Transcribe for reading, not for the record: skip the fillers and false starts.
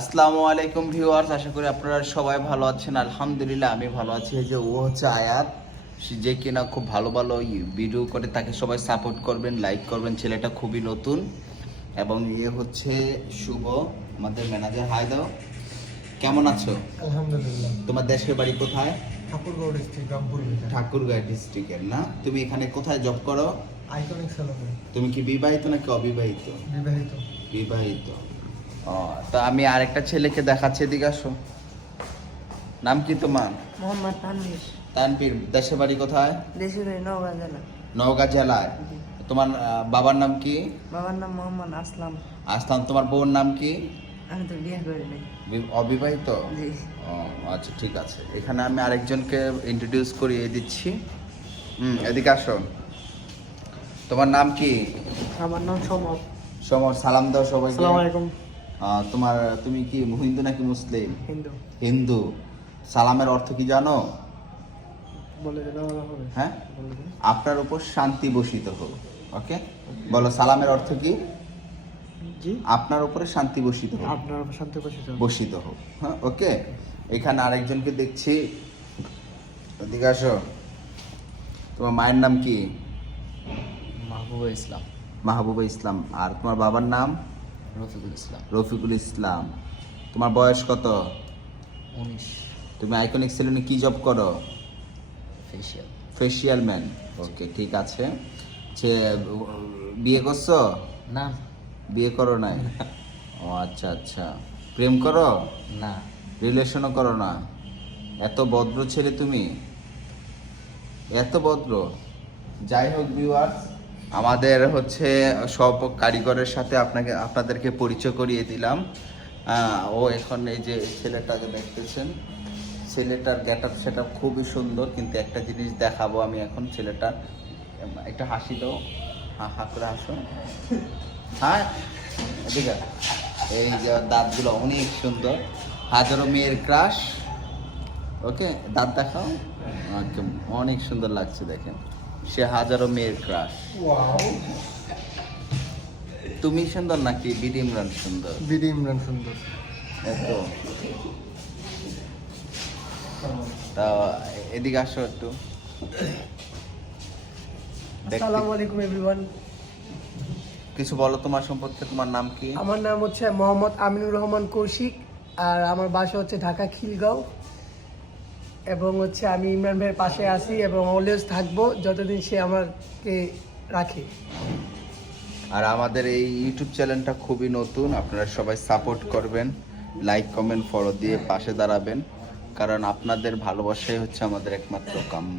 আসসালামু আলাইকুম ভিউয়ার্স, আশা করি আপনারা সবাই ভালো আছেন। আলহামদুলিল্লাহ আমি ভালো আছি। এই যে ও হচ্ছে আয়াত, যে কিনা খুব ভালো ভালো ভিডিও করে, তাকে সবাই সাপোর্ট করবেন, লাইক করবেন। ছেলেটা খুবই নতুন। এবং ইয়ে হচ্ছে শুভ, আমাদের ম্যানেজার। হাই দাও, কেমন আছো? আলহামদুলিল্লাহ। তোমার দেশের বাড়ি কোথায়? ঠাকুরগাঁও ডিস্ট্রিক্ট, রামপুর বিটা। ঠাকুরগাঁও ডিস্ট্রিক্টের না? তুমি এখানে কোথায় জব করো? আইকনিক সেলুনে। তুমি কি বিবাহিত নাকি অবিবাহিত? বিবাহিত। বিবাহিত। ও, তো আমি আরেকটা ছেলেকে দেখাচ্ছি, এদিকে আসো। নাম কি তোমার? মোহাম্মদ তানভীর। তানভীর, দেশের বাড়ি কোথায়? দেশের বাড়ি নওগাঁ জেলা। নওগাঁ জেলায়। তোমার বাবার নাম কি? বাবার নাম মোহাম্মদ আসলাম। আসলাম। তোমার বউর নাম কি? আমি তো বিয়ে করি নাই। অবিবাহিত? জি। ও আচ্ছা, ঠিক আছে। এখানে আমি আরেকজনকে ইন্ট্রোডিউস করিয়ে দিচ্ছি। এদিকে আসো। তোমার নাম কি? আমার নাম সমর। সমর, সালাম দাও সবাইকে। আসসালামু আলাইকুম। তুমি কি হিন্দু নাকি মুসলিম? হিন্দু। হিন্দু। সালামের অর্থ কি জানো? বলে দিলে ভালো হবে। হ্যাঁ, বলে দিন। আপনার উপর শান্তি বর্ষিত হোক। ওকে, বলো সালামের অর্থ কি? জি। আপনার উপরে শান্তি বর্ষিত হোক। আপনার শান্তি বর্ষিত হোক। হ্যাঁ, ওকে। এখানে আরেকজনকে দেখছি, ওদিকে আসো। তোমার মায়ের নাম কি? মাহবুবা ইসলাম। মাহবুবা ইসলাম। আর তোমার বাবার নাম? রফিকুল ইসলাম। রফিকুল ইসলাম। তোমার বয়স কত? 19। তুমি আইকনিক সেলুনে কি জব করো? ফেসিয়াল। Facial man. ওকে, ঠিক আছে। সে বিয়ে করছো? না। বিয়ে করো নাই? ও আচ্ছা আচ্ছা। প্রেম করো? না। রিলেশনও করো না? এত ভদ্র ছেলে তুমি, এত ভদ্র। যাই হোক ভিউয়ার্স, আমাদের হচ্ছে সব কারিগরের সাথে আপনাদেরকে পরিচয় করিয়ে দিলাম। ও এখন এই যে ছেলেটাকে দেখতেছেন, ছেলেটার গেটআপ সেটআপ খুবই সুন্দর। কিন্তু একটা জিনিস দেখাবো আমি এখন ছেলেটার। একটা হাসি দাও, হা করে হাসো। হ্যাঁ, ঠিক আছে। এই যে দাঁতগুলো অনেক সুন্দর, হাজারো মেয়ের ক্রাশ। ওকে, দাঁত দেখাও। একদম অনেক সুন্দর লাগছে, দেখেন। সে হাজারো মেয়ের ক্রাশ। তুমি সুন্দর নাকি বিডি ইমরান সুন্দর? বিডি ইমরান সুন্দর। এত তা এদিকে আসো একটু। আসসালামু আলাইকুম এভরিওয়ান। কিছু বলো তোমার সম্পর্কে। তোমার নাম কি? আমার নাম হচ্ছে মোহাম্মদ আমিনুর রহমান কৌশিক, আর আমার বাসা হচ্ছে ঢাকা খিলগাঁও। এবং হচ্ছে আমি ইমরান ভাইয়ের পাশে আছি এবং অলওয়েজ থাকবো যতদিন সে আমাকে রাখে। আর আমাদের এই ইউটিউব চ্যানেলটা খুবই নতুন, আপনারা সবাই সাপোর্ট করবেন, লাইক কমেন্ট ফলো দিয়ে পাশে দাঁড়াবেন, কারণ আপনাদের ভালোবাসাই হচ্ছে আমাদের একমাত্র কাম্য।